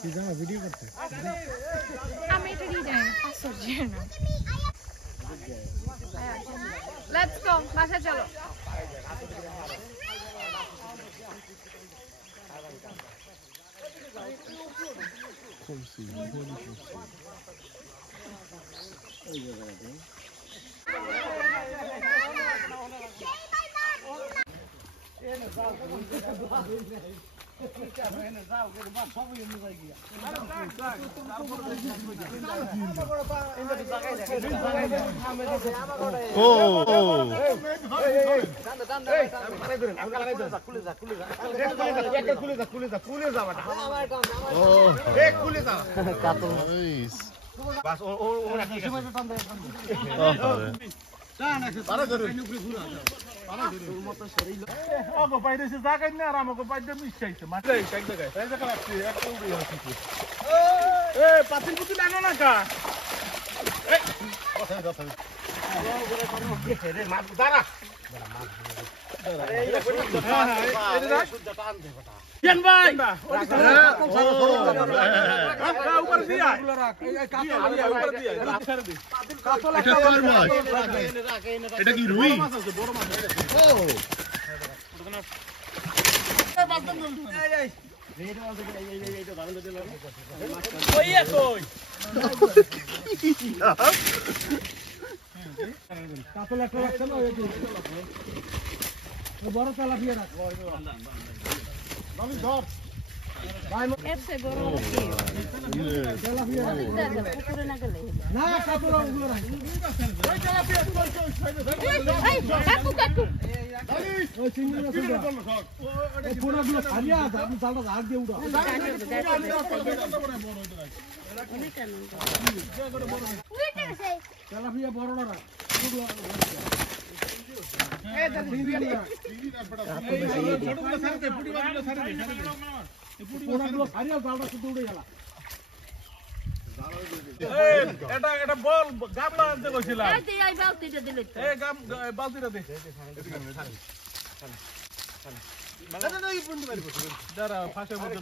কি জানো ভিডিও করতে আমি এটা দিয়ে যাই আশ্চর্য না লেটস গো বাসা চলো খুলছি এই জায়গাতে এটা কি রুই বড় তেলাপিয়া রাখ তেলাপিয়া বড় না এটা বল গামলা আনতে কইছিলাম এই বালতিটা দিলে এই বালতিটা দে দাঁড়া ফাঁসের মধ্যে